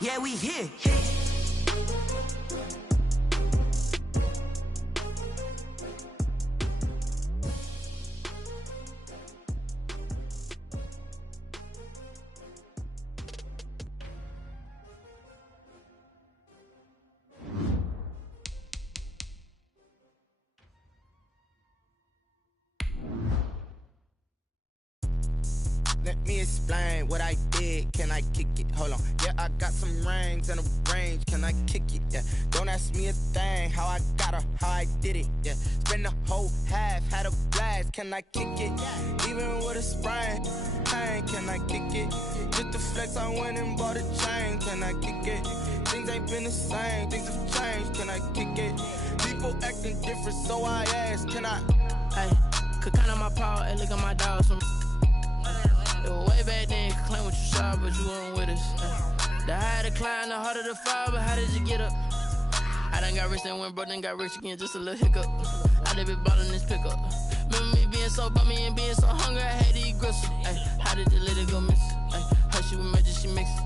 Yeah, we here. Let me explain what I did. Can I kick it? Hold on. Yeah, I got some rings and a range. Can I kick it? Yeah. Don't ask me a thing. How I got her, how I did it. Yeah. Spend the whole half, had a blast. Can I kick it? Even with a sprain, pain. Can I kick it? Just to flex, I went and bought a chain. Can I kick it? Things ain't been the same. Things have changed. Can I kick it? People acting different, so I asked. Can I? Hey, could count on my power. Hey, look at my dogs from. It was way back then, you could claim what you saw, but you weren't with us. The higher the climb, the harder the fall, but how did you get up? I done got rich and went broke, then got rich again, just a little hiccup. I done been ballin' this pickup. Remember me being so bummy and being so hungry, I had to eat gristle. Ay, how did you let it go miss? Ay, her she was magic, she mixed.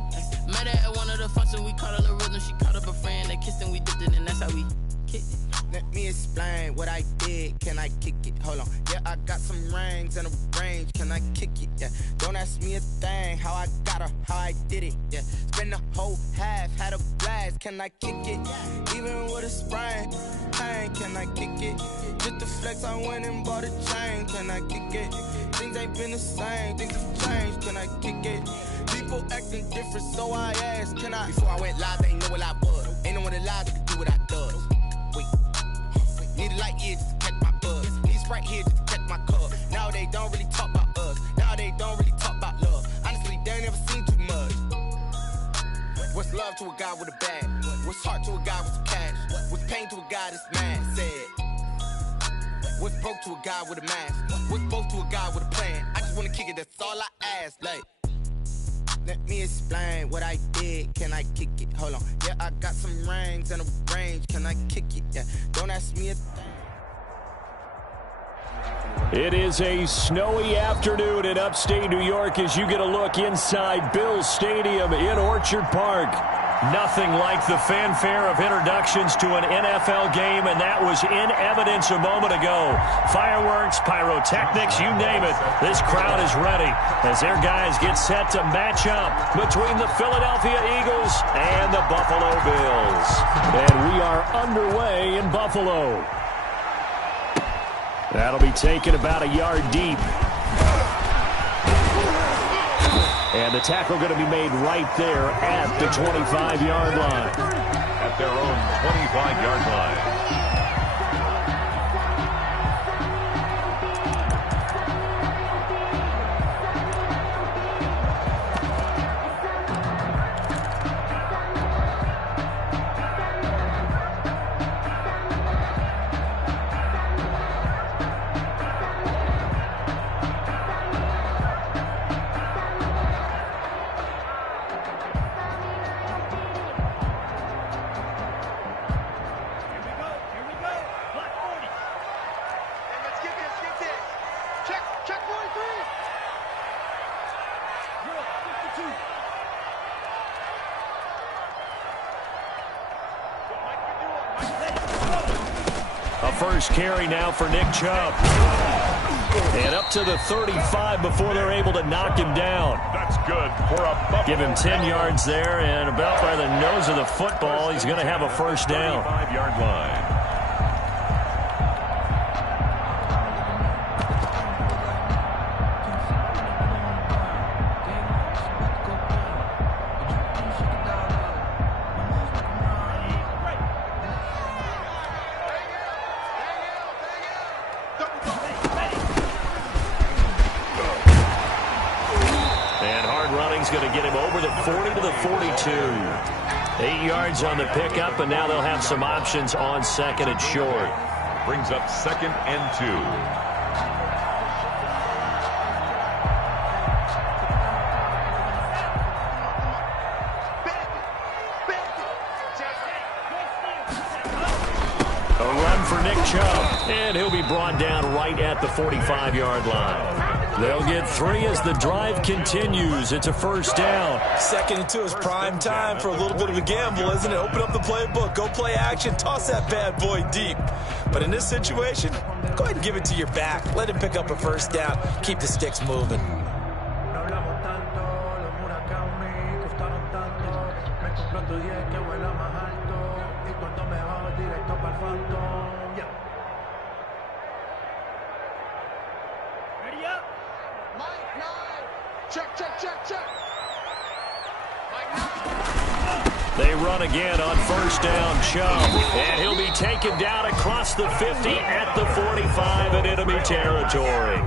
Met her at one of the functions, we caught a little rhythm, she caught up a friend, they kissed and we dipped it, and that's how we kicked it. Let me explain what I did. Can I kick it? Hold on. Yeah, I got some rings and a range. Can I kick it? Yeah. Don't ask me a thing. How I got her, how I did it. Yeah. Spend the whole half, had a blast. Can I kick it? Even with a sprain, pain. Can I kick it? Just to flex, I went and bought a chain. Can I kick it? Things ain't been the same. Things have changed. Can I kick it? People acting different, so I asked. Can I? Before I went live, they ain't know what I was. Ain't no one alive that could do what I does. Wait. Need a light here just to catch my buzz. Need Sprite here just to catch my cup. Now they don't really talk about us. Now they don't really talk about love. Honestly, they ain't never seen too much. What's love to a guy with a bag? What's heart to a guy with some cash? What's pain to a guy that's mad? Said. What's broke to a guy with a mask? What's both to a guy with a plan? I just wanna kick it, that's all I ask. Like, let me explain what I did. Can I kick it? Hold on. Yeah, I got some rings and a range. Can I kick it? Yeah. Don't ask me a thing. It is a snowy afternoon in upstate New York as you get a look inside Bills Stadium in Orchard Park. Nothing like the fanfare of introductions to an NFL game, and that was in evidence a moment ago. Fireworks, pyrotechnics, you name it. This crowd is ready as their guys get set to match up between the Philadelphia Eagles and the Buffalo Bills. And we are underway in Buffalo. That'll be taken about a yard deep. And the tackle going to be made right there at the 25-yard line. At their own 25-yard line. First carry now for Nick Chubb. And up to the 35 before they're able to knock him down. That's good for a Buffalo. Give him 10 yards there, and about by the nose of the football, he's going to have a first down. 35-yard line. Going to get him over the 40 to the 42. 8 yards on the pickup, and now they'll have some options on second and short. Brings up 2nd and 2. A run for Nick Chubb, and he'll be brought down right at the 45-yard line. They'll get 3 as the drive continues. It's a first down. 2nd and 2 is prime time for a little bit of a gamble, isn't it? Open up the playbook, go play action, toss that bad boy deep. But in this situation, go ahead and give it to your back. Let him pick up a first down. Keep the sticks moving. Ready up. Mike 9. Check, check, check, check. Mike 9. They run again on first down, Chubb. And he'll be taken down across the 50 at the 45 in enemy territory.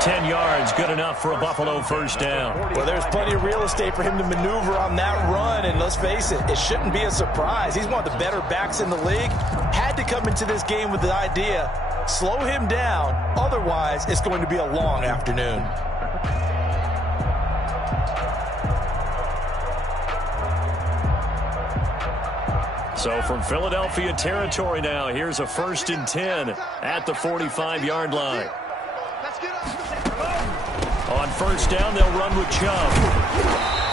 10 yards, good enough for a Buffalo first down. Well, there's plenty of real estate for him to maneuver on that run, and let's face it, it shouldn't be a surprise. He's one of the better backs in the league. Had to come into this game with the idea, slow him down, otherwise it's going to be a long afternoon. So from Philadelphia territory now, here's a 1st and 10 at the 45-yard line. On first down, they'll run with Chubb.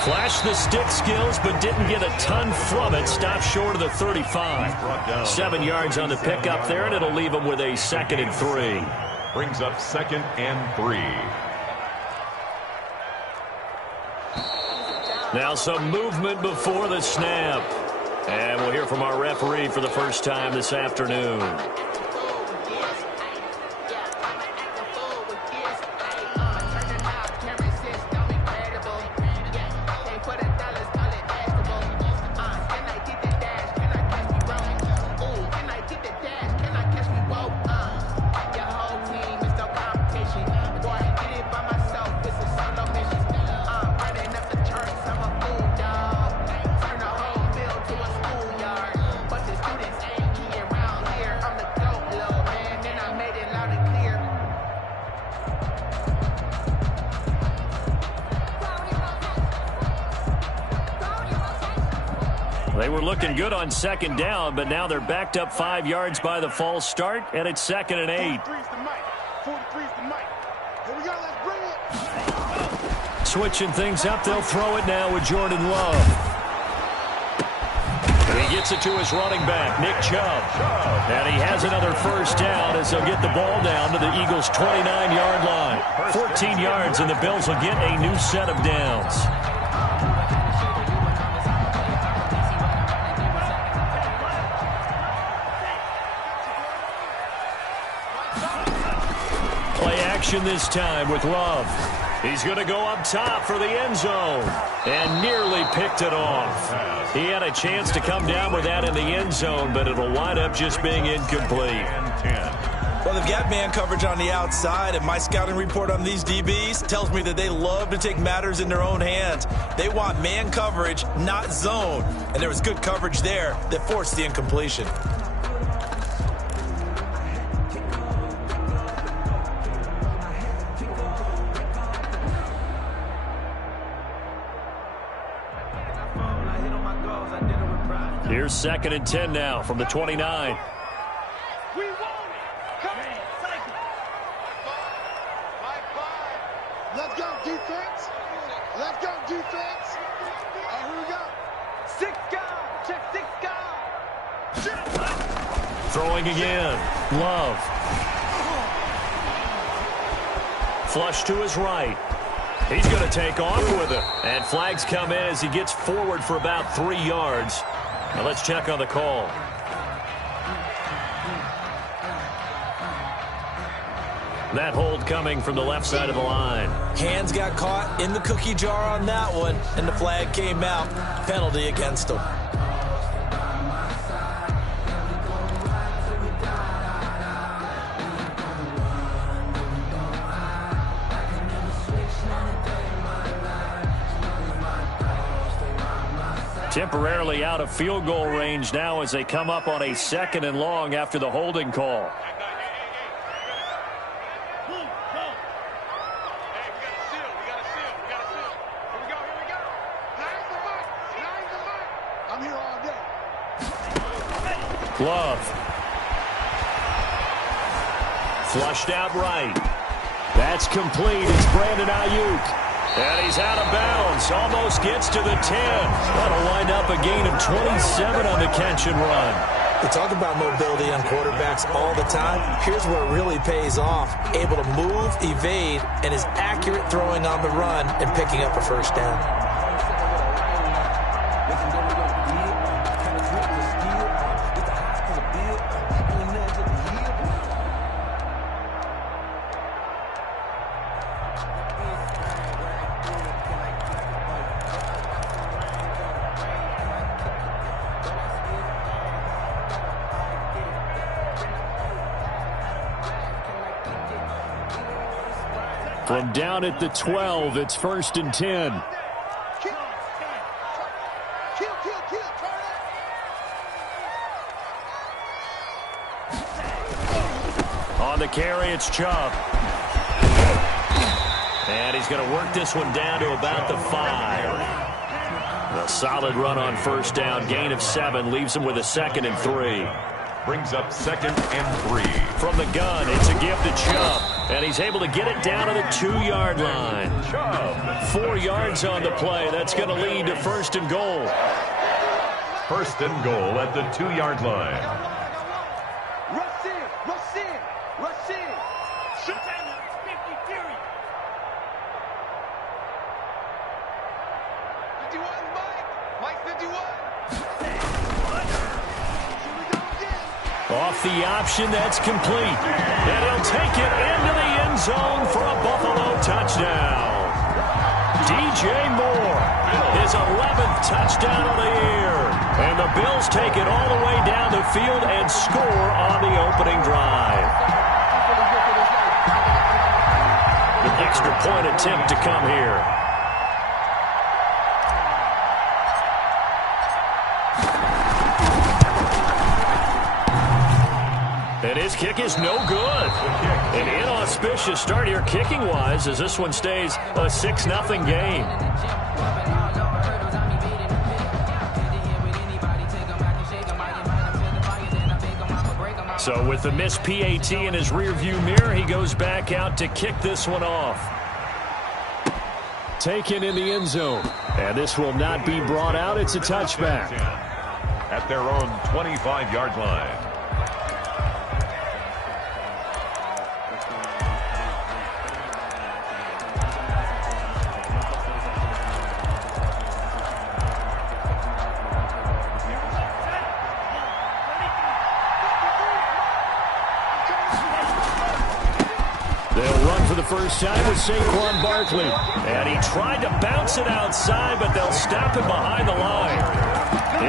Flashed the stick skills, but didn't get a ton from it. Stopped short of the 35. 7 yards on the pickup there, and it'll leave them with a 2nd and 3. Brings up 2nd and 3. Now some movement before the snap. And we'll hear from our referee for the first time this afternoon. They were looking good on 2nd down, but now they're backed up 5 yards by the false start, and it's 2nd and 8. 43's the mic. 43's the mic. Here we go. Let's bring it. Switching things up, they'll throw it now with Jordan Love. And he gets it to his running back, Nick Chubb. And he has another first down as they'll get the ball down to the Eagles' 29-yard line. 14 yards, and the Bills will get a new set of downs. This time with Love. He's going to go up top for the end zone and nearly picked it off. He had a chance to come down with that in the end zone, but it'll wind up just being incomplete. Well, they've got man coverage on the outside, and my scouting report on these DBs tells me that they love to take matters in their own hands. They want man coverage, not zone, and there was good coverage there that forced the incompletion. Here's 2nd and 10 now from the 29. We want it. Come on, cycle. 5-5. Let's go, defense. Let's go, defense. All right, here we go. 6 guys. Check 6 guys. Throwing again. Love. Flush to his right. He's going to take off with it. And flags come in as he gets forward for about 3 yards. Now let's check on the call. That hold coming from the left side of the line. Hands got caught in the cookie jar on that one, and the flag came out. Penalty against him. Temporarily out of field goal range now as they come up on a 2nd and long after the holding call. I'm here all day. Love. Flushed out right. That's complete. It's Brandon Ayuk. And he's out of bounds. Almost gets to the 10. That'll wind up a gain of 27 on the catch and run. We talk about mobility on quarterbacks all the time. Here's where it really pays off. Able to move, evade, and is accurate throwing on the run and picking up a first down. From down at the 12, it's 1st and 10. On the carry, it's Chubb. And he's going to work this one down to about the 5. A solid run on first down. Gain of 7 leaves him with a 2nd and 3. Brings up 2nd and 3. From the gun, it's a give to Chubb. And he's able to get it down to the 2-yard line. Chubb. 4 yards on the play. That's going to lead to 1st and goal. 1st and goal at the 2-yard line. Rush in, rush in, rush in. Shoot down 50 period. 51, Mike 51. Off the option, that's complete. And he'll take it into the end zone for a Buffalo touchdown. DJ Moore, his 11th touchdown of the year. And the Bills take it all the way down the field and score on the opening drive. An extra point attempt to come here. And his kick is no good. An inauspicious start here kicking-wise as this one stays a 6-0 game. So with the missed PAT in his rearview mirror, he goes back out to kick this one off. Taken in the end zone. And this will not be brought out. It's a touchback. At their own 25-yard line. First time with Saquon Barkley. And he tried to bounce it outside, but they'll stop him behind the line.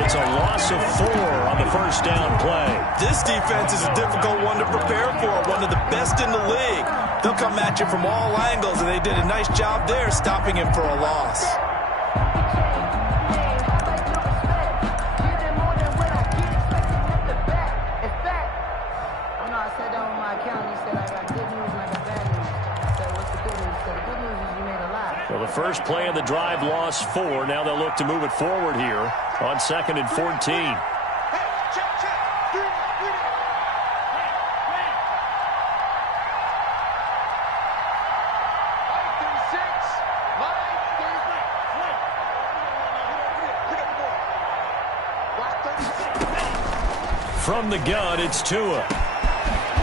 It's a loss of 4 on the first down play. This defense is a difficult one to prepare for, one of the best in the league. They'll come at you from all angles, and they did a nice job there stopping him for a loss. Well, the first play of the drive lost 4. Now they'll look to move it forward here on 2nd and 14. From the gun, it's Tua.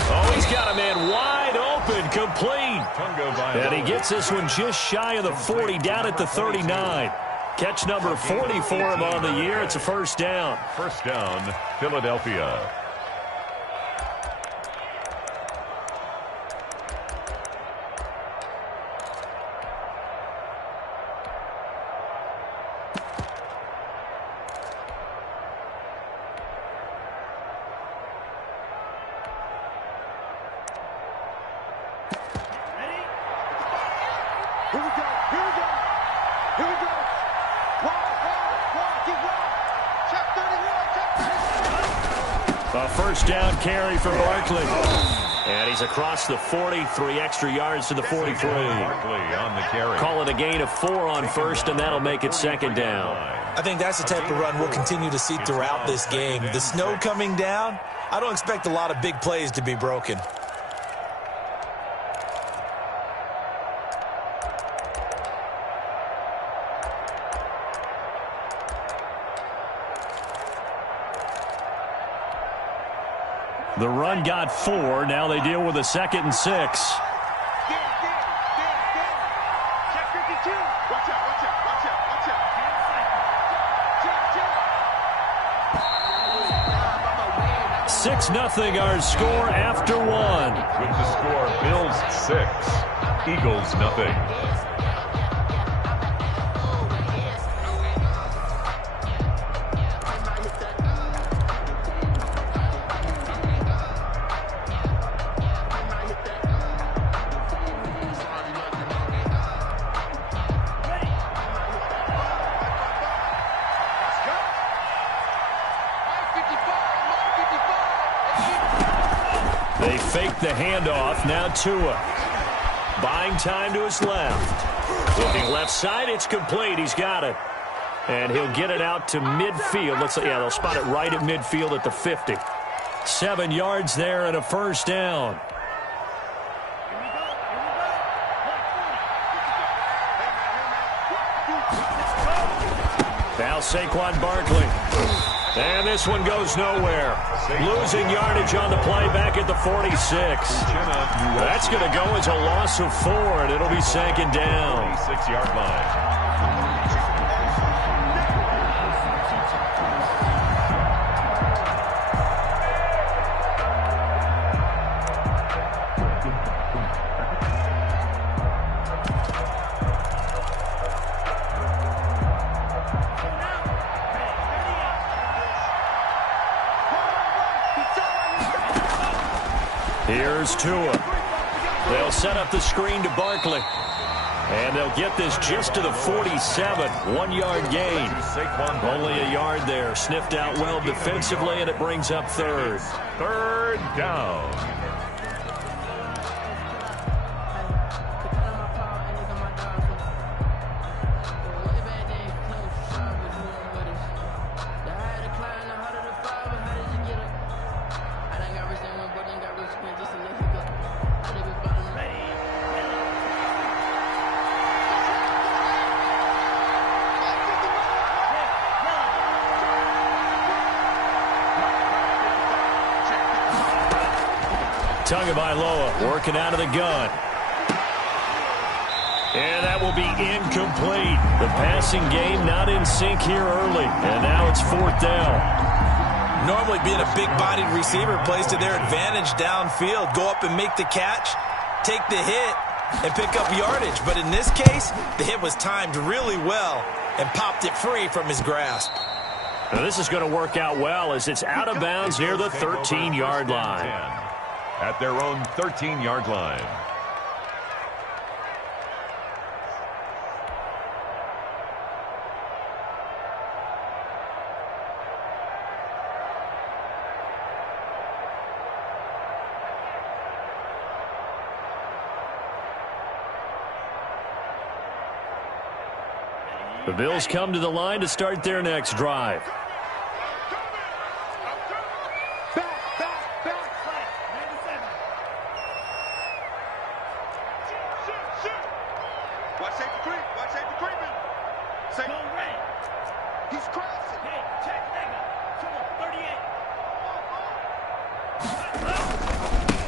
Oh, he's got a man wide open, complete. And he gets this one just shy of the 40, down at the 39. Catch number 40 for him on the year. It's a first down. First down, Philadelphia. A first down carry for Barkley. And he's across the 40, 3 extra yards to the 43. On the carry. Call it a gain of 4 on first, and that'll make it second down. I think that's the type of run we'll continue to see throughout this game. The snow coming down, I don't expect a lot of big plays to be broken. The run got 4. Now they deal with a 2nd and 6. Check 52. Watch out. 6-0 our score after 1. With the score, Bills 6, Eagles nothing. They fake the handoff. Now Tua. Buying time to his left. Looking left side. It's complete. He's got it. And he'll get it out to midfield. They'll spot it right at midfield at the 50. 7 yards there and a first down. Now Saquon Barkley. And this one goes nowhere. Losing yardage on the play back at the 46. That's going to go as a loss of 4, and it'll be 2nd down. 46-yard line. Here's Tua. They'll set up the screen to Barkley. And they'll get this just to the 47. 1-yard gain. Only a yard there. Sniffed out well defensively, and it brings up 3rd. 3rd down. Tagovailoa working out of the gun. And that will be incomplete. The passing game not in sync here early. And now it's 4th down. Normally being a big-bodied receiver plays to their advantage downfield. Go up and make the catch, take the hit, and pick up yardage. But in this case, the hit was timed really well and popped it free from his grasp. Now this is going to work out well as it's out of bounds near the 13-yard line. At their own 13-yard line. The Bills come to the line to start their next drive.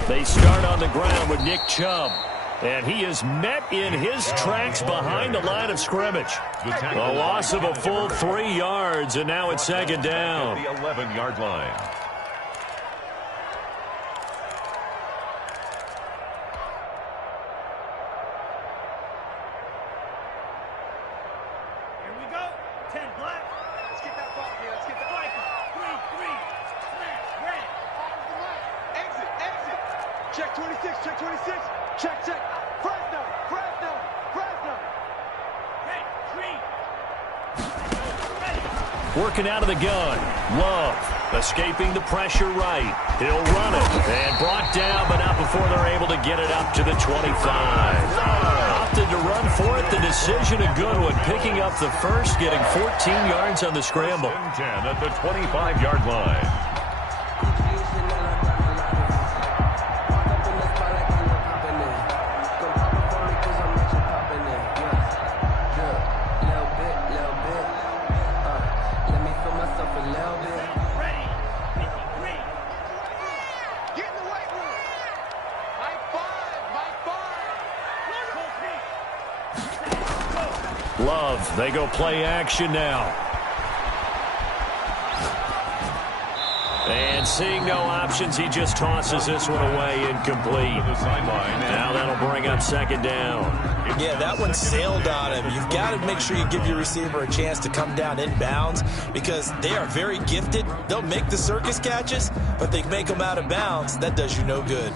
They start on the ground with Nick Chubb. And he is met in his tracks behind the line of scrimmage. A loss of a full 3 yards, and now it's 2nd down. The 11-yard line. Here we go. 10 black. Let's get that ball here. Let's get that ball. 3, smash, red. Exit. Check 26, check 26. Check. Fresno. Hey, green. Working out of the gun. Love escaping the pressure right. He'll run it. And brought down, but not before they're able to get it up to the 25. Opted to run for it. The decision a good one. Picking up the first, getting 14 yards on the scramble. 10 at the 25-yard line. Love, they go play action now. And seeing no options, he just tosses this one away incomplete. Now that'll bring up second down. Yeah, that one sailed on him. You've got to make sure you give your receiver a chance to come down inbounds because they are very gifted. They'll make the circus catches, but they make them out of bounds. That does you no good.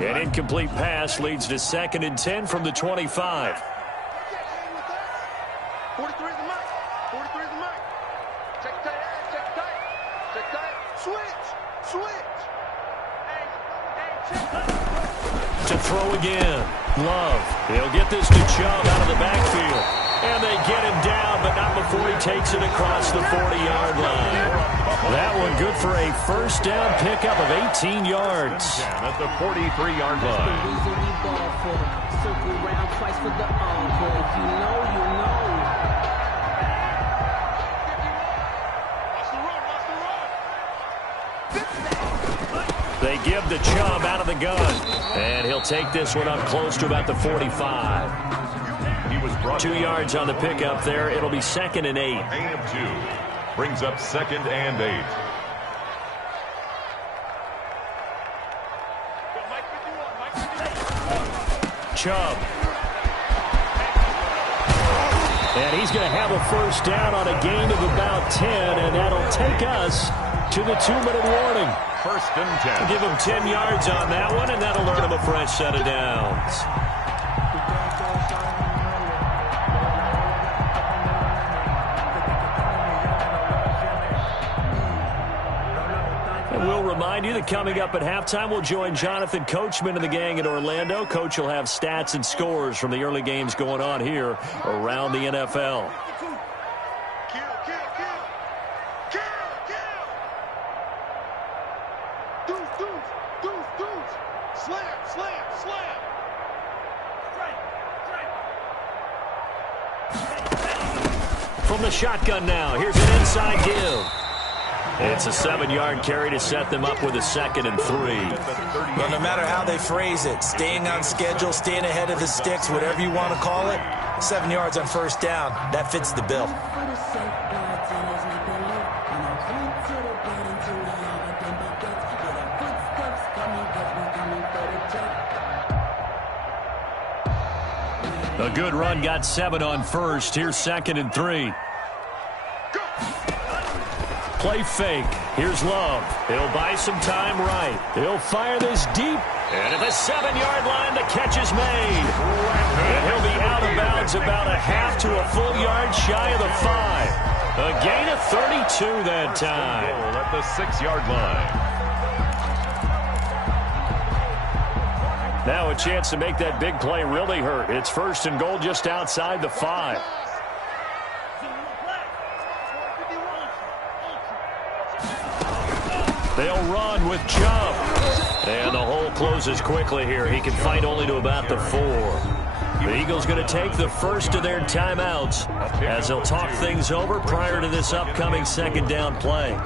An incomplete pass leads to 2nd and 10 from the 25. 43 is the mic. 43 is the mic. Check tight ass. Check tight. Check tight. Switch. Switch. To throw again. Love. He'll get this to Chubb out of the backfield. And they get him down, but not before he takes it across the 40-yard line. That one good for a first down pickup of 18 yards. At the 43-yard line. Circle round twice for the encore. If you know, you know. They give the Chubb out of the gun. And he'll take this one up close to about the 45. 2 yards on the pickup there. It'll be 2nd and 8. And 2. Brings up 2nd and 8. Chubb. And he's going to have a first down on a gain of about 10, and that'll take us to the 2-minute warning. 1st and 10. Give him 10 yards on that one, and that'll earn him a fresh set of downs. And we'll remind you that coming up at halftime, we'll join Jonathan Coachman and the gang in Orlando. Coach will have stats and scores from the early games going on here around the NFL. From the shotgun now, here's an inside give. It's a 7-yard carry to set them up with a 2nd and 3. Well, no matter how they phrase it, staying on schedule, staying ahead of the sticks, whatever you want to call it, 7 yards on first down, that fits the bill. A good run, got 7 on first. Here's 2nd and 3. Play fake. Here's Love. He'll buy some time right. He'll fire this deep. And at the 7-yard line, the catch is made. And he'll be out of bounds about a half to a full yard shy of the 5. A gain of 32 that time. At the 6-yard line. Now a chance to make that big play really hurt. It's 1st and goal just outside the 5. They'll run with Chubb. And the hole closes quickly here. He can fight only to about the 4. The Eagles going to take the first of their timeouts as they'll talk things over prior to this upcoming 2nd down play.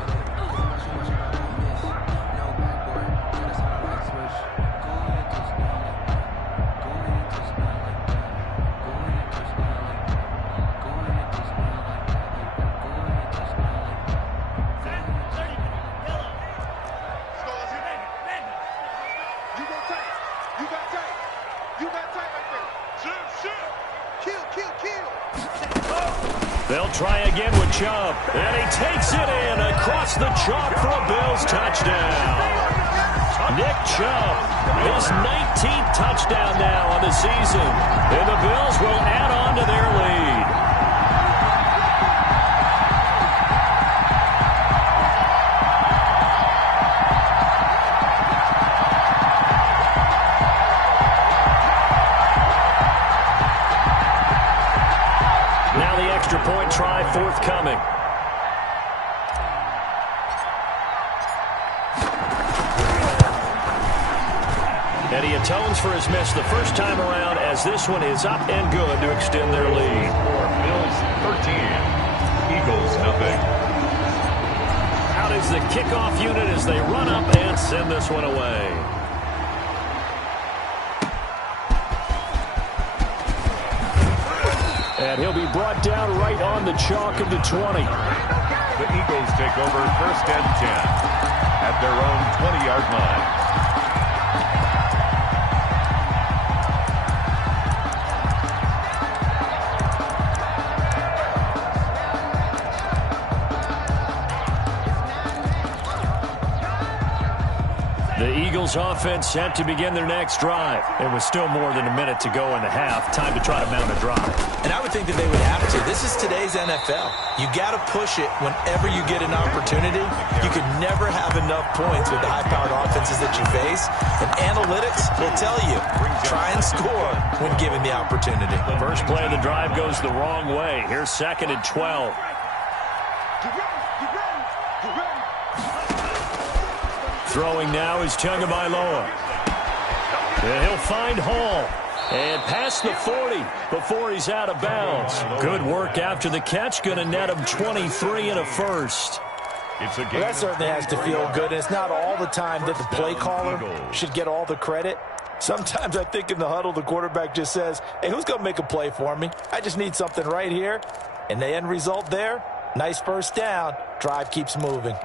They'll try again with Chubb. And he takes it in across the chalk for a Bills touchdown. Nick Chubb, his 19th touchdown now on the season. And the Bills will add on to their lead. Now the extra point try forthcoming. And he atones for his miss the first time around as this one is up and good to extend their lead. Bills 13, Eagles nothing. Out out is the kickoff unit as they run up and send this one away. And he'll be brought down right on the chalk of the 20. The Eagles take over 1st and 10 at their own 20-yard line. The Eagles offense set to begin their next drive. It was still more than a minute to go in the half. Time to try to mount a drive. And I would think that they would have to. This is today's NFL. You got to push it whenever you get an opportunity. You can never have enough points with the high-powered offenses that you face. And analytics will tell you, try and score when given the opportunity. First play of the drive goes the wrong way. Here's 2nd and 12. Throwing now is Tagovailoa. And he'll find Hall. And past the 40 before he's out of bounds. Good work after the catch. Going to net him 23 and a first. Well, that certainly has to feel good. And it's not all the time that the play caller should get all the credit. Sometimes I think in the huddle, the quarterback just says, hey, who's going to make a play for me? I just need something right here. And the end result there, nice first down. Drive keeps moving.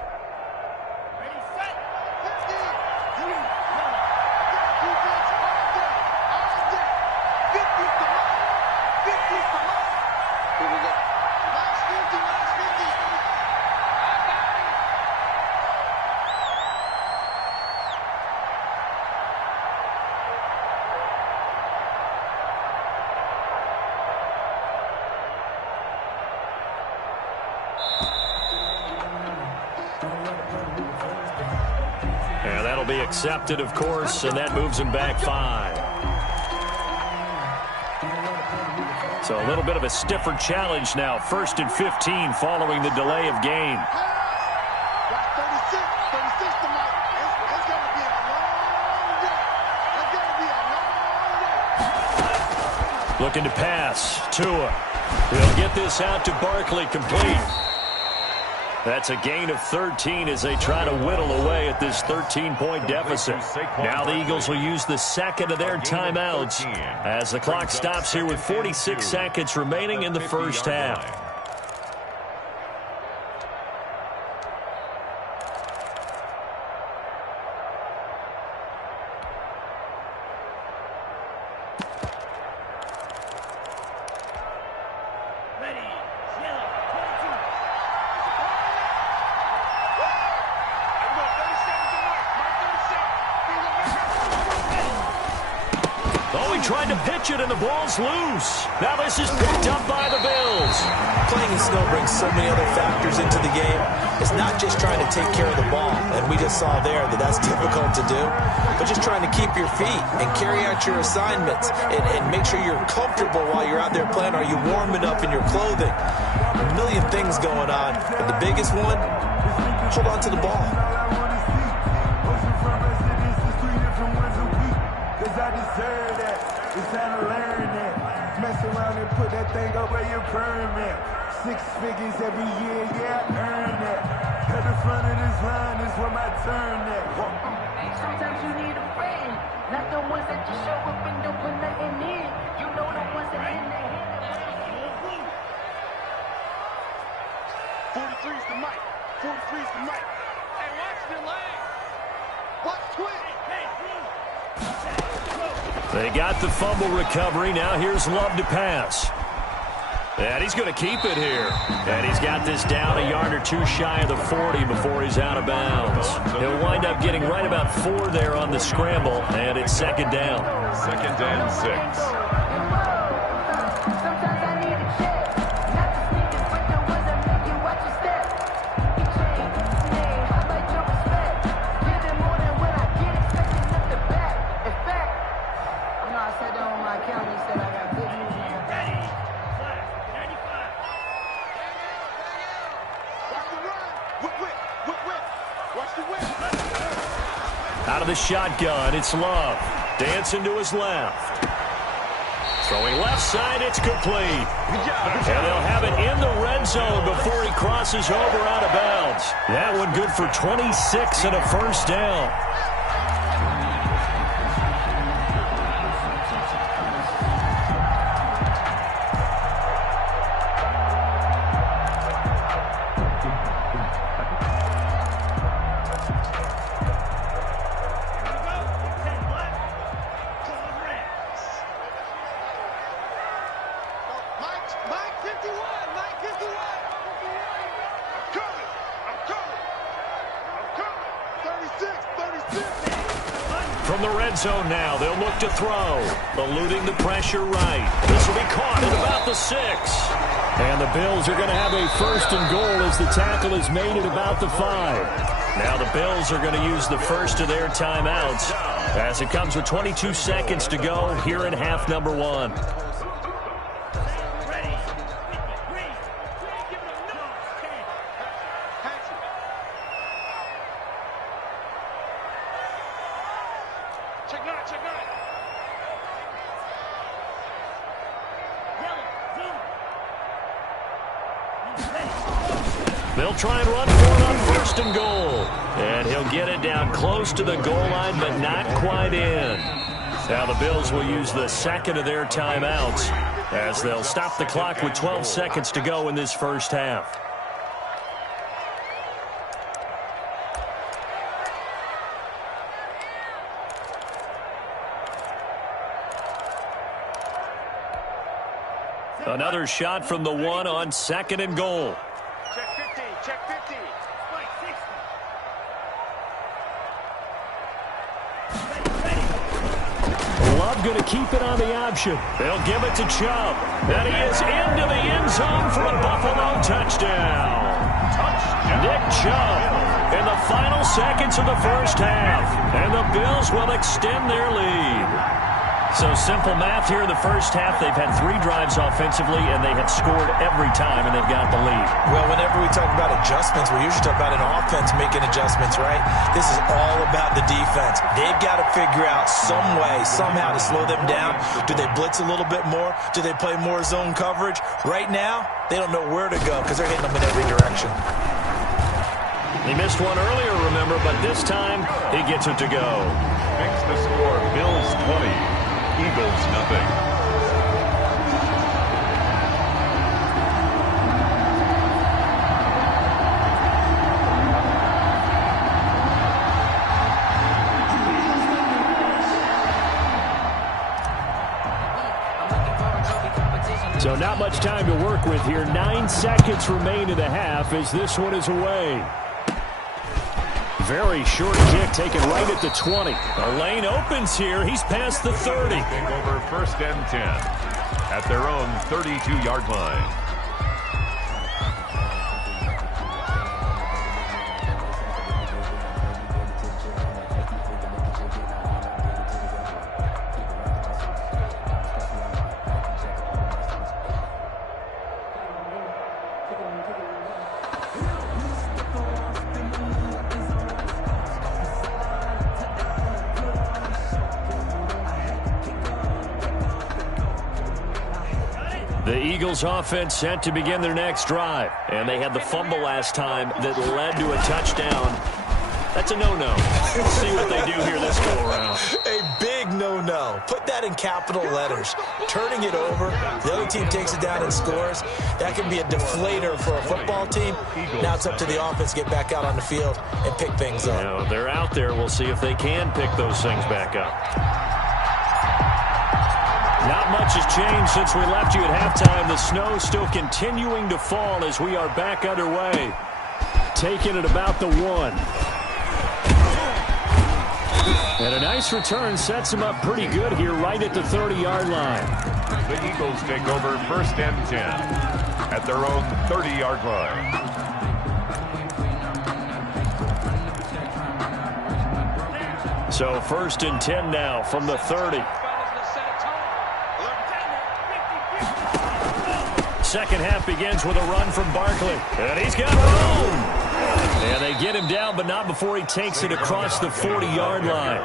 And that'll be accepted, of course, and that moves him back 5. So a little bit of a stiffer challenge now. 1st and 15 following the delay of game. Looking to pass. Tua. He'll get this out to Barkley, complete. That's a gain of 13 as they try to whittle away at this 13-point deficit. Now the Eagles will use the second of their timeouts as the clock stops here with 46 seconds remaining in the first half. Trying to pitch it, and the ball's loose. Now this is picked up by the Bills. Playing in snow brings so many other factors into the game. It's not just trying to take care of the ball, and we just saw there that that's difficult to do, but just trying to keep your feet and carry out your assignments and make sure you're comfortable while you're out there playing. Are you warm enough in your clothing? A million things going on, but the biggest one, hold on to the ball. It's time to learn that. Mess around and put that thing up where your permit. 6 figures every year, yeah, I earn that. At the front of this line is where my turn at. Sometimes you need a friend, not the ones that just show up and don't put nothing in. You know the ones that in their hand. 43's the mic. 43's the mic. Hey, watch the leg. Watch twin. They got the fumble recovery. Now here's Love to pass. And he's going to keep it here. And he's got this down a yard or two shy of the 40 before he's out of bounds. He'll wind up getting right about 4 there on the scramble, and it's 2nd down. 2nd and 6. Out of the shotgun, it's Love. Dancing to his left. Throwing left side, it's complete. And they'll have it in the red zone before he crosses over out of bounds. That one good for 26 and a first down. From the red zone now, they'll look to throw. Eluding the pressure right. This will be caught at about the 6. And the Bills are going to have a first and goal as the tackle is made at about the 5. Now the Bills are going to use the first of their timeouts as it comes with 22 seconds to go here in half number 1. They'll try and run for it on first and goal. And he'll get it down close to the goal line, but not quite in. Now the Bills will use the second of their timeouts as they'll stop the clock with 12 seconds to go in this first half. Another shot from the 1 on second and goal. Check 50, check 50. Love going to keep it on the option. They'll give it to Chubb. And he is into the end zone for a Buffalo touchdown. Nick Chubb in the final seconds of the first half. And the Bills will extend their lead. So simple math here in the first half. They've had 3 drives offensively, and they have scored every time, and they've got the lead. Well, whenever we talk about adjustments, we usually talk about an offense making adjustments, right? This is all about the defense. They've got to figure out some way, somehow to slow them down. Do they blitz a little bit more? Do they play more zone coverage? Right now, they don't know where to go because they're hitting them in every direction. He missed one earlier, remember, but this time he gets it to go. Makes the score Bills 20. Eagles nothing. So not much time to work with here. 9 seconds remain in the half as this one is away. Very short kick taken right at the 20. A lane opens here. He's past the 30. Take over first and 10 at their own 32-yard line. The Eagles offense set to begin their next drive. And they had the fumble last time that led to a touchdown. That's a no-no. We'll see what they do here this go-around. A big no-no. Put that in capital letters. Turning it over, the other team takes it down and scores. That can be a deflator for a football team. Now it's up to the offense to get back out on the field and pick things up. You know, they're out there. We'll see if they can pick those things back up. Not much has changed since we left you at halftime. The snow still continuing to fall as we are back underway. Taking it about the 1. And a nice return sets them up pretty good here right at the 30-yard line. The Eagles take over first and 10 at their own 30-yard line. So first and 10 now from the 30. Second half begins with a run from Barkley. And he's got room. And they get him down, but not before he takes it across the 40-yard line.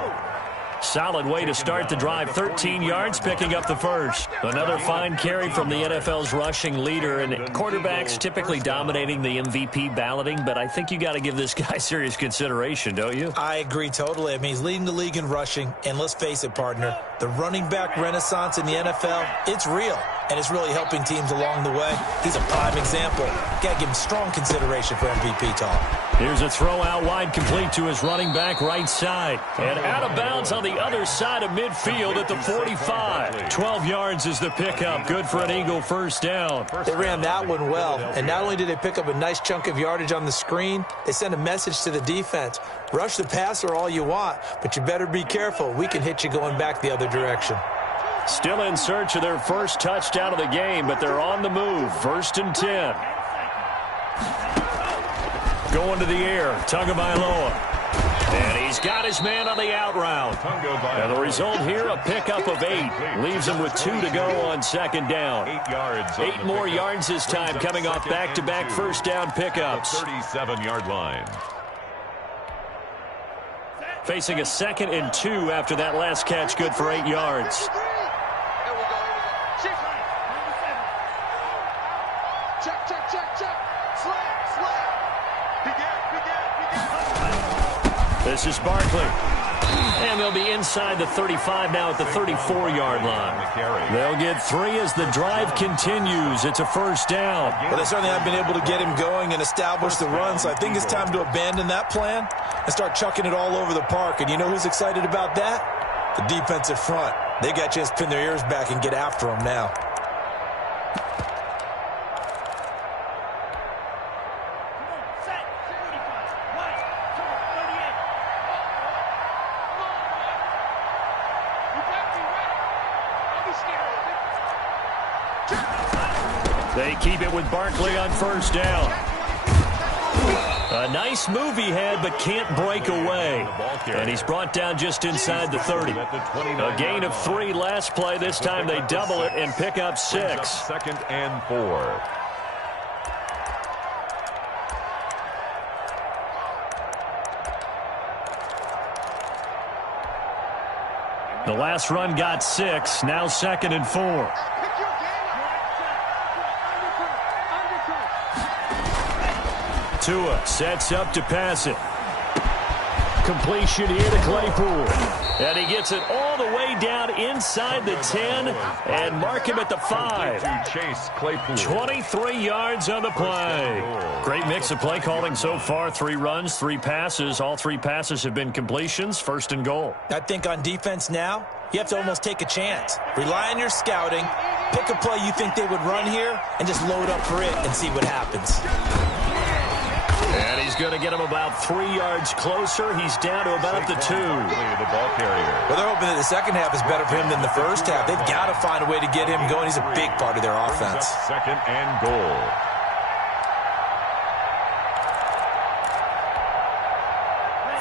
Solid way to start the drive. 13 yards, picking up the first. Another fine carry from the NFL's rushing leader. And quarterbacks typically dominating the MVP balloting, but I think you got to give this guy serious consideration, don't you? I agree totally. I mean, he's leading the league in rushing. And let's face it, partner, the running back renaissance in the NFL, it's real. And it's really helping teams along the way. He's a prime example. Got to give him strong consideration for MVP talk. Here's a throw out wide, complete to his running back right side. And out of bounds on the other side of midfield at the 45. 12 yards is the pickup. Good for an Eagle first down. They ran that one well. And not only did they pick up a nice chunk of yardage on the screen, they sent a message to the defense. Rush the passer all you want, but you better be careful. We can hit you going back the other direction. Still in search of their first touchdown of the game, but they're on the move. 1st and 10. Going to the air, Tagovailoa. And he's got his man on the out route. And the result here, a pickup of 8. Leaves him with 2 to go on 2nd down. 8 yards. 8 more yards this time, coming off back-to-back first down pickups. 37-yard line. Facing a 2nd and 2 after that last catch, good for 8 yards. This is Barkley. And they'll be inside the 35 now at the 34-yard line. They'll get 3 as the drive continues. It's a first down. Well, they certainly haven't been able to get him going and establish the run, so I think it's time to abandon that plan and start chucking it all over the park. And you know who's excited about that? The defensive front. They got a chance to pin their ears back and get after him now. They keep it with Barkley on first down. A nice move he had, but can't break away. And he's brought down just inside the 30. A gain of 3 last play. This time they double it and pick up 6. 2nd and 4. The last run got 6. Now 2nd and 4. Tua sets up to pass it. Completion here to Claypool. And he gets it all the way down inside the 10 and mark him at the 5. To chase Claypool. 23 yards on the play. Great mix of play calling so far. 3 runs, 3 passes. All 3 passes have been completions. 1st and goal. I think on defense now, you have to almost take a chance. Rely on your scouting. Pick a play you think they would run here and just load up for it and see what happens. And he's going to get him about 3 yards closer. He's down to about the 2. The ball carrier. Well, they're hoping that the second half is better for him than the first half. They've got to find a way to get him going. He's a big part of their offense. 2nd and goal.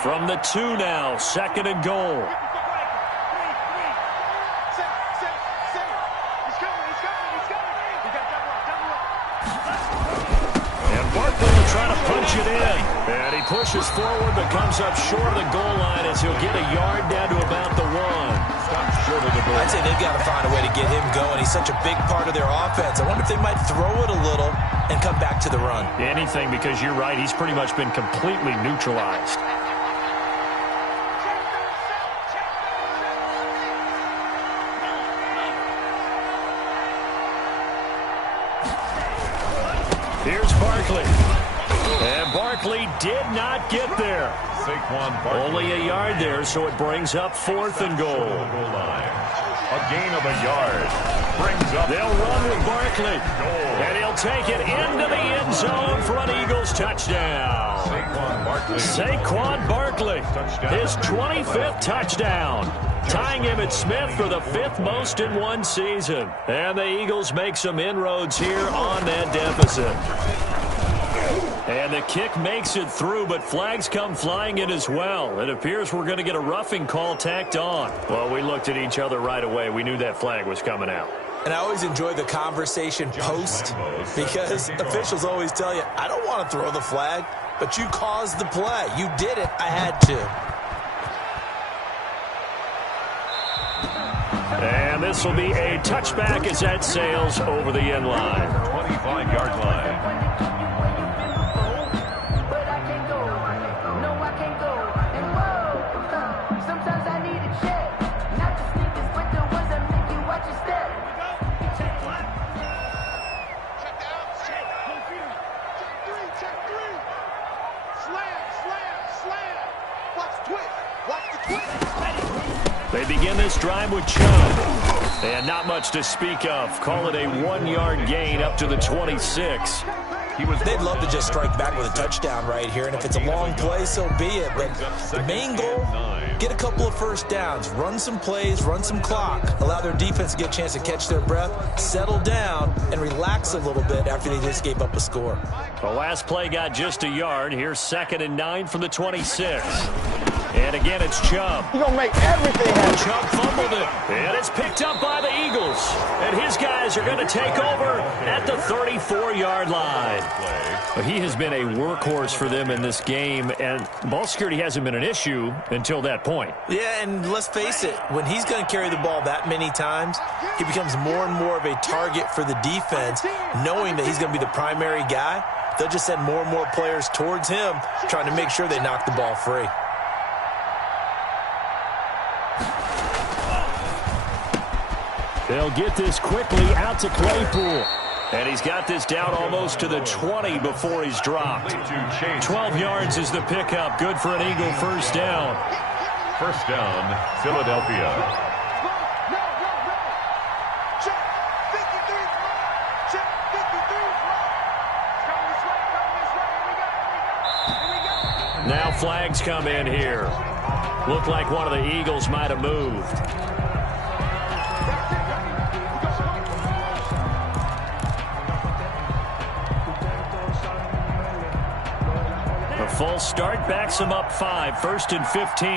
From the 2 now, 2nd and goal. Trying to punch it in. And he pushes forward but comes up short of the goal line as he'll get a yard down to about the 1. Stop short of the goal. I'd say they've got to find a way to get him going. He's such a big part of their offense. I wonder if they might throw it a little and come back to the run. Anything, because you're right. He's pretty much been completely neutralized. Here's Barkley. And Barkley did not get there. Only a yard there, so it brings up 4th and goal. A gain of a yard. Brings up. They'll run with Barkley. And he'll take it into the end zone for an Eagles touchdown. Saquon Barkley. His 25th touchdown. Tying him at Smith for the 5th most in one season. And the Eagles make some inroads here on that deficit. And the kick makes it through, but flags come flying in as well. It appears we're going to get a roughing call tacked on. Well, we looked at each other right away. We knew that flag was coming out. And I always enjoy the conversation post because officials always tell you, I don't want to throw the flag, but you caused the play. You did it. I had to. this will be a touchback as that sails over the end line. 25-yard line. They begin this drive with Chubb. And not much to speak of. Call it a 1-yard gain up to the 26. They'd love to just strike back with a touchdown right here, and if it's a long play, so be it. But the main goal, get a couple of first downs, run some plays, run some clock, allow their defense to get a chance to catch their breath, settle down, and relax a little bit after they just gave up a score. The last play got just a yard. Here's 2nd and 9 from the 26. And again, it's Chubb. You're going to make everything happen. Chubb fumbled it. And it's picked up by the Eagles. And his guys are going to take over at the 34-yard line. He has been a workhorse for them in this game, and ball security hasn't been an issue until that point. Yeah, and let's face it, when he's going to carry the ball that many times, he becomes more and more of a target for the defense, knowing that he's going to be the primary guy. They'll just send more and more players towards him, trying to make sure they knock the ball free. They'll get this quickly out to Claypool. And he's got this down almost to the 20 before he's dropped. 12 yards is the pickup. Good for an Eagle first down. First down, Philadelphia. Now flags come in here. Looked like one of the Eagles might have moved. A false start backs him up 5. 1st and 15.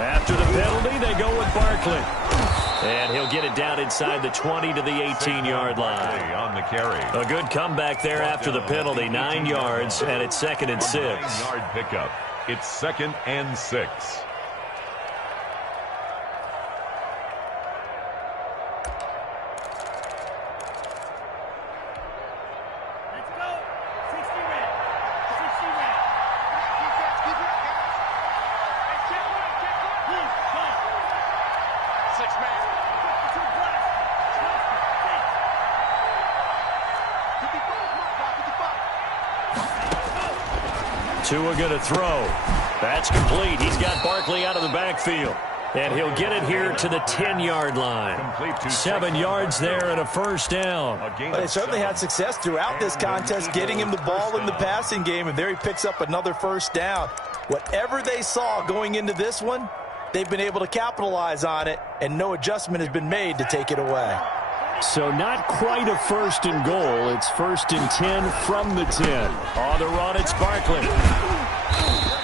After the penalty, they go with Barkley. And he'll get it down inside the 20 to the 18-yard line. On the carry. A good comeback there after the penalty. 9 yards, and it's 2nd and 6. 9-yard pickup. It's 2nd and 6. Tua going to throw. That's complete. He's got Barkley out of the backfield. And he'll get it here to the 10-yard line. 7 yards there and a first down. Well, they certainly had success throughout this contest getting him the ball in the passing game, and there he picks up another first down. Whatever they saw going into this one, they've been able to capitalize on it, and no adjustment has been made to take it away. So not quite a 1st and goal. It's 1st and 10 from the 10. On the run, it's Barkley.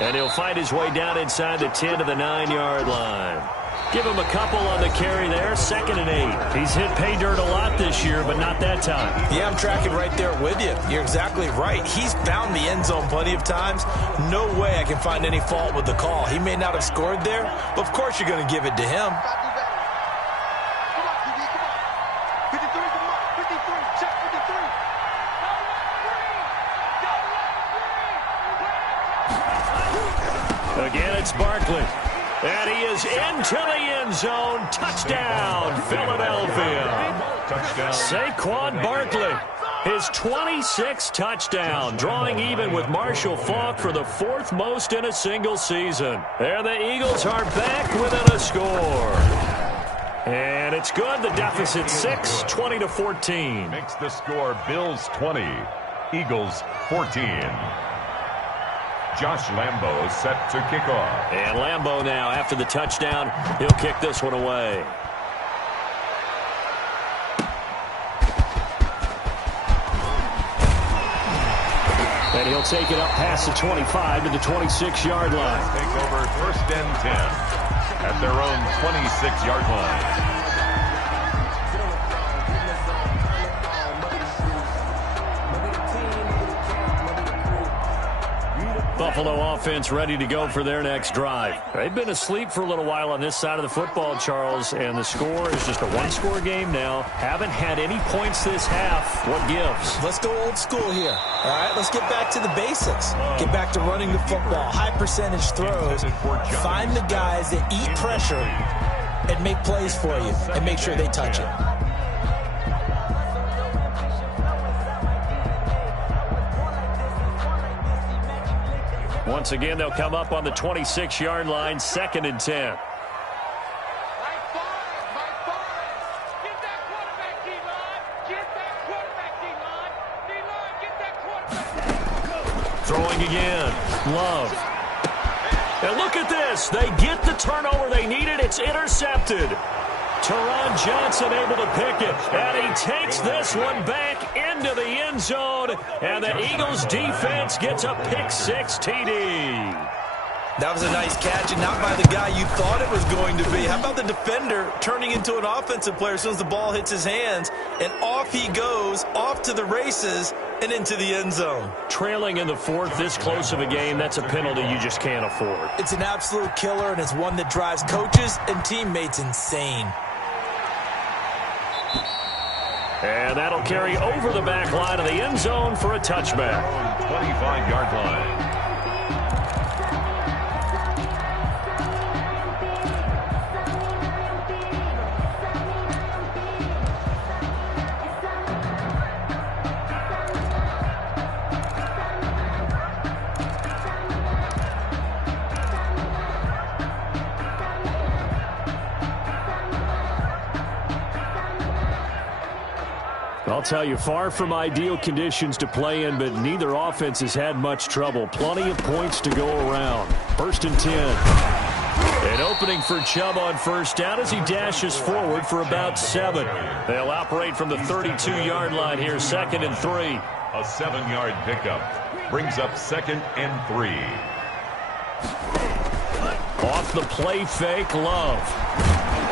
And he'll find his way down inside the 10 to the 9-yard line. Give him a couple on the carry there. 2nd and 8. He's hit pay dirt a lot this year, but not that time. Yeah, I'm tracking right there with you. You're exactly right. He's found the end zone plenty of times. No way I can find any fault with the call. He may not have scored there, but of course you're going to give it to him. Again, it's Barkley. And he is into the end zone. Touchdown, Philadelphia. Touchdown. Saquon Barkley, his 26th touchdown, drawing even with Marshall Faulk for the 4th most in a single season. And the Eagles are back within a score. And it's good. The deficit 6, 20-14. Makes the score Bills 20, Eagles 14. Josh Lambo is set to kick off. And Lambo now, after the touchdown, he'll kick this one away. And he'll take it up past the 25 to the 26-yard line. Take over 1st and 10 at their own 26-yard line. Buffalo offense ready to go for their next drive. They've been asleep for a little while on this side of the football, Charles, and the score is just a one-score game now. Haven't had any points this half. What gives? Let's go old school here. All right, let's get back to the basics. Get back to running the football, high percentage throws. Find the guys that eat pressure and make plays for you and make sure they touch it. Once again, they'll come up on the 26-yard line, 2nd and 10. Throwing again. Love. And look at this. They get the turnover they needed. It's intercepted. Teron Johnson able to pick it. And he takes this one back into the end zone. And the Eagles defense gets a pick-6 TD. That was a nice catch, and not by the guy you thought it was going to be. How about the defender turning into an offensive player as soon as the ball hits his hands, and off he goes, off to the races, and into the end zone. Trailing in the 4th, this close of a game, that's a penalty you just can't afford. It's an absolute killer, and it's one that drives coaches and teammates insane. And that'll carry over the back line of the end zone for a touchback. 25-yard line. I'll tell you, far from ideal conditions to play in, but neither offense has had much trouble. Plenty of points to go around. 1st and 10. An opening for Chubb on 1st down as he dashes forward for about 7. They'll operate from the 32-yard line here, 2nd and 3. A 7-yard pickup brings up 2nd and 3. Off the play fake, Love.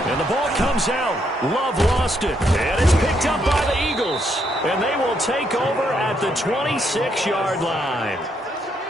And the ball comes out. Love lost it. And it's picked up by the Eagles. And they will take over at the 26-yard line.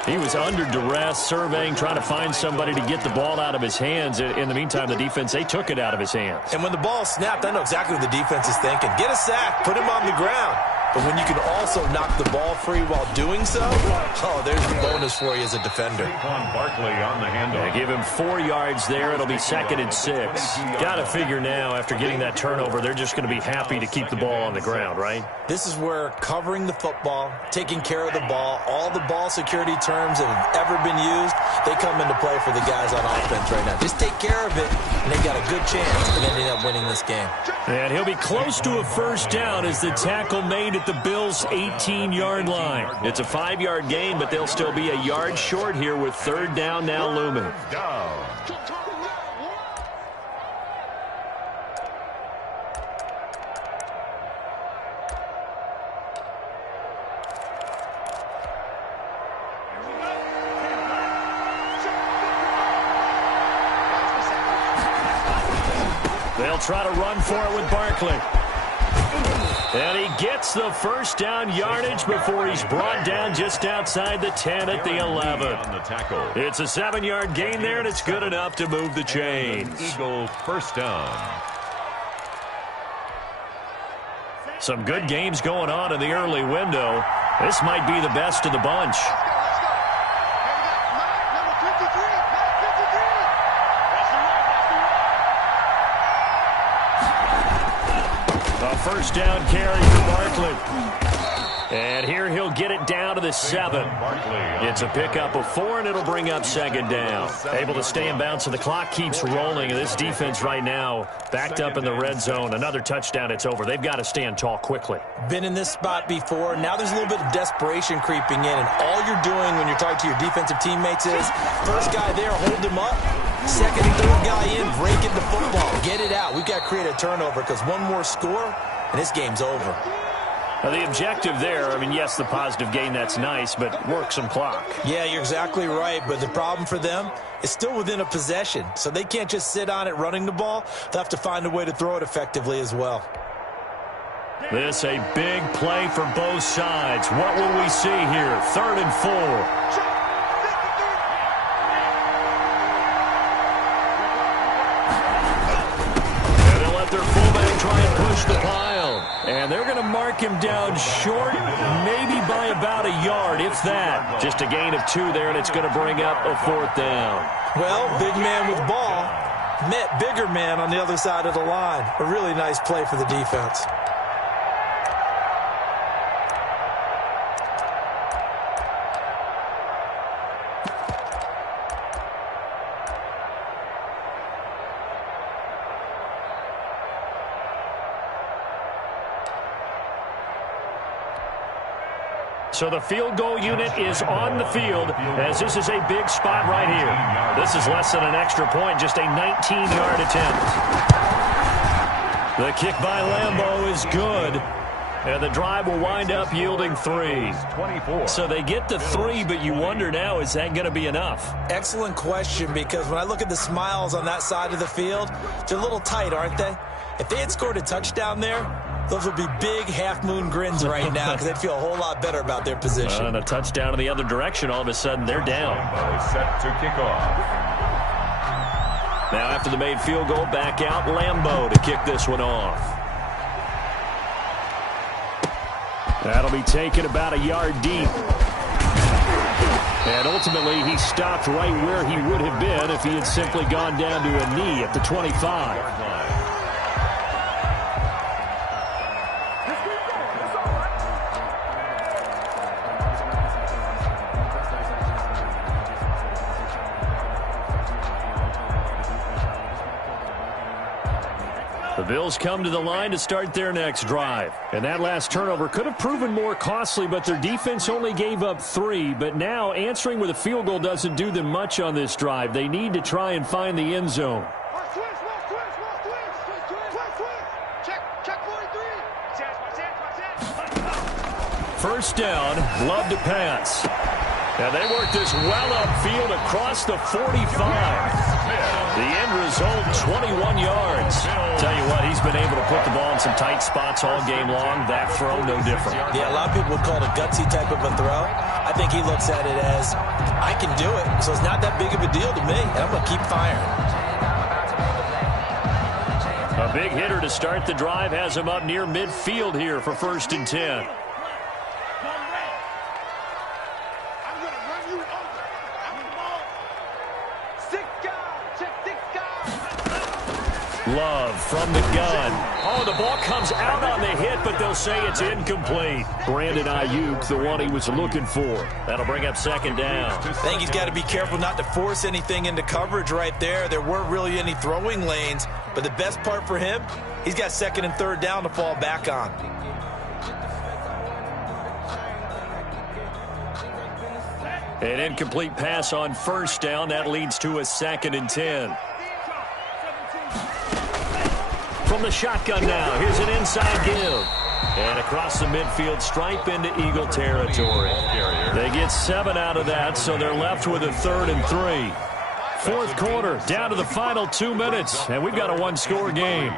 He was under duress, surveying, trying to find somebody to get the ball out of his hands. In the meantime, the defense, they took it out of his hands. And when the ball snapped, I know exactly what the defense is thinking. Get a sack, put him on the ground. But when you can also knock the ball free while doing so, oh, there's the bonus for you as a defender. Barkley on the handle. They give him 4 yards there. It'll be 2nd and 6. Got to figure now, after getting that turnover, they're just going to be happy to keep the ball on the ground, right? This is where covering the football, taking care of the ball, all the ball security terms that have ever been used, they come into play for the guys on offense right now. Just take care of it, and they got a good chance of ending up winning this game. And he'll be close to a 1st down as the tackle made at the Bills' 18-yard line. It's a 5-yard gain, but they'll still be a yard short here with 3rd down now looming. They'll try to run for it with Barkley. And he gets the 1st down yardage before he's brought down just outside the 10 at the 11. It's a 7-yard gain there, and it's good enough to move the chains. Eagle 1st down. Some good games going on in the early window. This might be the best of the bunch. A 1st down carry for Barkley. And here he'll get it down to the 7. It's a pickup of 4, and it'll bring up 2nd down. Able to stay in bounds, so the clock keeps rolling. And this defense right now backed up in the red zone. Another touchdown, it's over. They've got to stand tall quickly. Been in this spot before. Now there's a little bit of desperation creeping in, and all you're doing when you're talking to your defensive teammates is, first guy there, hold him up. 2nd and 3rd guy in, break it the football. Get it out. We've got to create a turnover because one more score, and this game's over. Now the objective there, I mean, yes, the positive gain, that's nice, but work some clock. Yeah, you're exactly right, but the problem for them is still within a possession, so they can't just sit on it running the ball. They'll have to find a way to throw it effectively as well. This a big play for both sides. What will we see here? 3rd and 4. let their fullback try and push the pile. And they're going to mark him down short, maybe by about a yard, if that. Just a gain of 2 there, and it's going to bring up a 4th down. Well, big man with ball met bigger man on the other side of the line. A really nice play for the defense. So the field goal unit is on the field as this is a big spot right here. This is less than an extra point, just a 19-yard attempt. The kick by Lambeau is good. And the drive will wind up yielding 3. So they get the 3, but you wonder now, is that going to be enough? Excellent question, because when I look at the smiles on that side of the field, they're a little tight, aren't they? If they had scored a touchdown there, those would be big half-moon grins right now because they'd feel a whole lot better about their position. And a touchdown in the other direction, all of a sudden they're down. Set to kick off. Now after the made field goal, back out Lambeau to kick this one off. That'll be taken about a yard deep. And ultimately he stopped right where he would have been if he had simply gone down to a knee at the 25. The Bills come to the line to start their next drive. And that last turnover could have proven more costly, but their defense only gave up 3. But now answering with a field goal doesn't do them much on this drive. They need to try and find the end zone. First down, Love to pass. And they work this well upfield across the 45. The end result, 21 yards. Tell you what, he's been able to put the ball in some tight spots all game long. That throw, no different. Yeah, a lot of people would call it a gutsy type of a throw. I think he looks at it as, I can do it, so it's not that big of a deal to me, and I'm going to keep firing. A big hitter to start the drive has him up near midfield here for 1st and 10. Love from the gun. Oh, the ball comes out on the hit, but they'll say it's incomplete. Brandon Ayuk, the one he was looking for. That'll bring up 2nd down. I think he's got to be careful not to force anything into coverage right there. There weren't really any throwing lanes, but the best part for him, he's got 2nd and 3rd down to fall back on. An incomplete pass on 1st down. That leads to a 2nd and 10. From the shotgun now, here's an inside give. And across the midfield stripe into Eagle territory. They get 7 out of that, so they're left with a 3rd and 3. 4th quarter, down to the final 2 minutes, and we've got a 1-score game.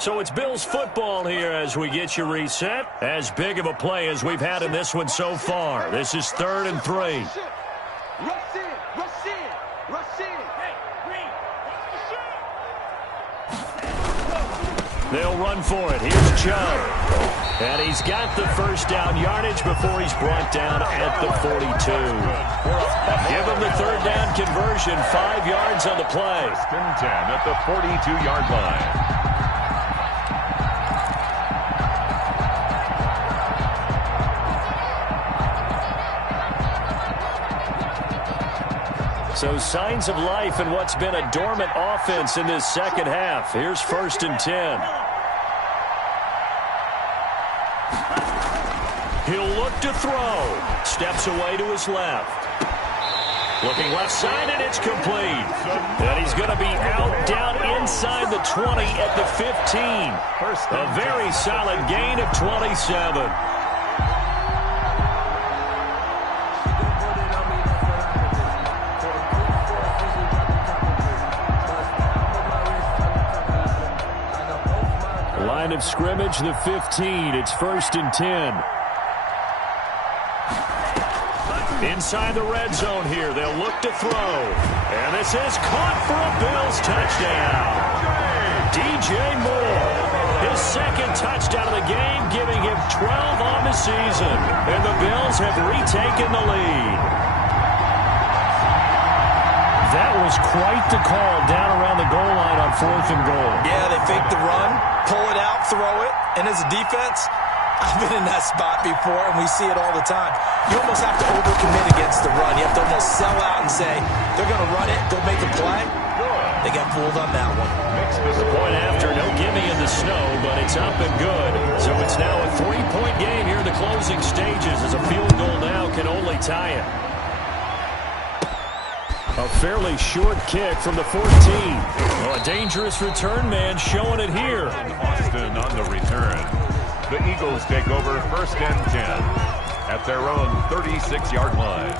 So it's Bills football here as we get you reset. As big of a play as we've had in this one so far. This is 3rd and 3. Rush in, rush in, rush in. They'll run for it. Here's Chubb. And he's got the 1st down yardage before he's brought down at the 42. Give him the 3rd down conversion. 5 yards on the play. 1st and 10 at the 42-yard line. So signs of life in what's been a dormant offense in this 2nd half. Here's 1st and 10. He'll look to throw. Steps away to his left. Looking left side, and it's complete. And he's going to be out down inside the 20 at the 15. A very solid gain of 27. Line of scrimmage, the 15. It's 1st and 10. Inside the red zone here. They'll look to throw. And this is caught for a Bills touchdown. DJ Moore. His second touchdown of the game, giving him 12 on the season. And the Bills have retaken the lead. That was quite the call down around the goal line on 4th and goal. Yeah, they fake the run, pull it out, throw it. And as a defense, I've been in that spot before, and we see it all the time. You almost have to overcommit against the run. You have to almost sell out and say, they're going to run it, go make a play. They got fooled on that one. The point after, no gimme in the snow, but it's up and good. So it's now a 3-point game here in the closing stages, as a field goal now can only tie it. A fairly short kick from the 14. Oh, a dangerous return man showing it here. Austin on the return. The Eagles take over 1st and 10 at their own 36-yard line.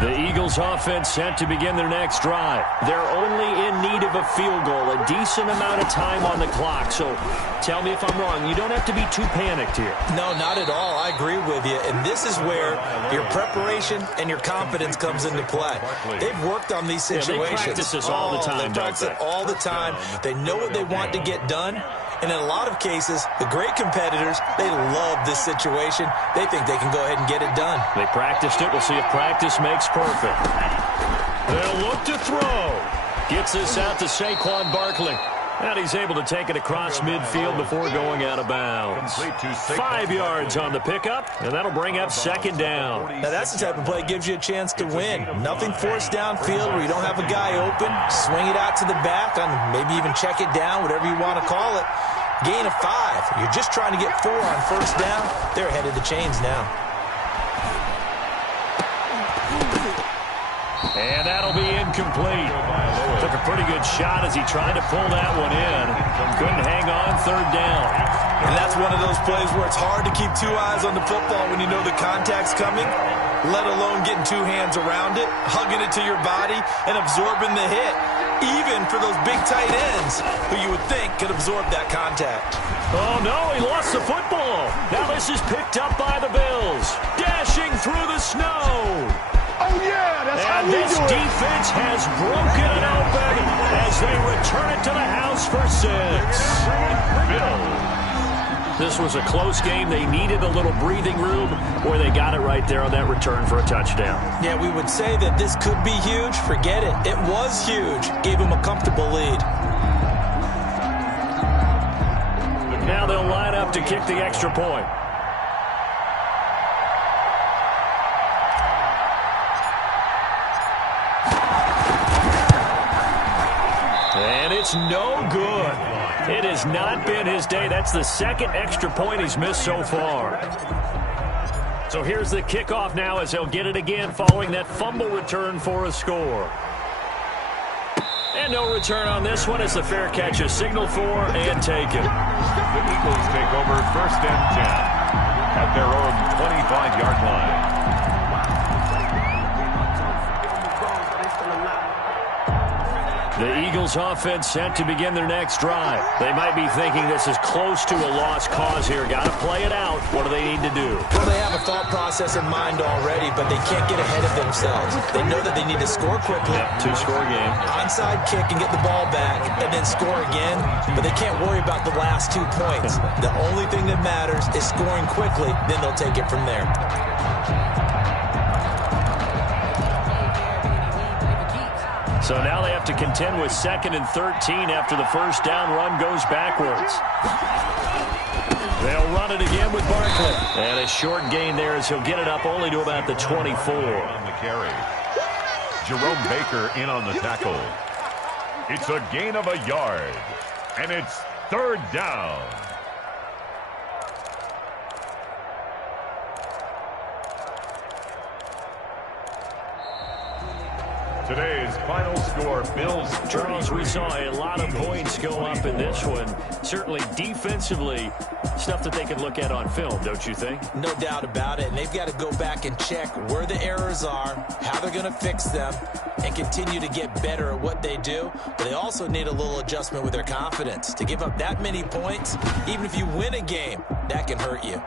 The Eagles offense set to begin their next drive. They're only in need of a field goal, a decent amount of time on the clock. So tell me if I'm wrong. You don't have to be too panicked here. No, not at all. I agree with you. And this is where your preparation and your confidence comes into play. They've worked on these situations. Yeah, they practice this all the time. They practice it all the time. They know what they want to get done. And in a lot of cases, the great competitors, they love this situation. They think they can go ahead and get it done. They practiced it. We'll see if practice makes perfect. They'll look to throw. Gets this out to Saquon Barkley. And he's able to take it across midfield before going out of bounds. 5 yards on the pickup, and that'll bring up 2nd down. Now, that's the type of play that gives you a chance to win. Nothing forced downfield where you don't have a guy open. Swing it out to the back, and maybe even check it down, whatever you want to call it. Gain of 5. You're just trying to get 4 on 1st down. They're ahead of the chains now. And that'll be incomplete. Took a pretty good shot as he tried to pull that one in. Couldn't hang on 3rd down. And that's one of those plays where it's hard to keep 2 eyes on the football when you know the contact's coming, let alone getting 2 hands around it, hugging it to your body, and absorbing the hit, even for those big tight ends who you would think could absorb that contact. Oh, no, he lost the football. Now this is picked up by the Bills. Dashing through the snow. Oh, yeah, that's how we do it. And this defense has broken it open as they return it to the house for 6. Bills. This was a close game. They needed a little breathing room, where they got it right there on that return for a touchdown. Yeah, we would say that this could be huge. Forget it. It was huge. Gave them a comfortable lead. Now they'll line up to kick the extra point. And it's no good. It has not been his day. That's the 2nd extra point he's missed so far. So here's the kickoff now as he'll get it again following that fumble return for a score. And no return on this one as the fair catch is signaled for and taken. The Eagles take over 1st and 10 at their own 25-yard line. The Eagles offense set to begin their next drive. They might be thinking this is close to a lost cause here. Got to play it out. What do they need to do? Well, they have a thought process in mind already, but they can't get ahead of themselves. They know that they need to score quickly. Yep, 2-score game. Onside kick and get the ball back and then score again, but they can't worry about the last 2 points. The only thing that matters is scoring quickly, then they'll take it from there. So now they have to contend with 2nd and 13 after the 1st down run goes backwards. They'll run it again with Barkley. And a short gain there as he'll get it up only to about the 24. On the carry. Jerome Baker in on the tackle. It's a gain of a yard. And it's 3rd down. Today's final score, Bills 33. Charles, we saw a lot of points go up in this one. Certainly defensively, stuff that they can look at on film, don't you think? No doubt about it. And they've got to go back and check where the errors are, how they're going to fix them, and continue to get better at what they do. But they also need a little adjustment with their confidence. To give up that many points, even if you win a game, that can hurt you.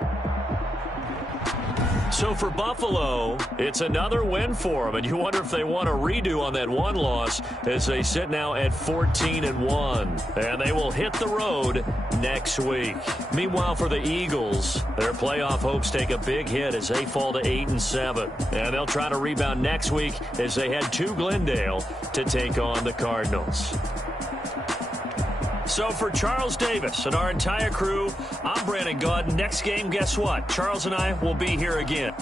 So for Buffalo, it's another win for them, and you wonder if they want a redo on that one loss as they sit now at 14-1, and they will hit the road next week. Meanwhile, for the Eagles, their playoff hopes take a big hit as they fall to 8-7, and they'll try to rebound next week as they head to Glendale to take on the Cardinals. So for Charles Davis and our entire crew, I'm Brandon Gaudin. Next game, guess what? Charles and I will be here again.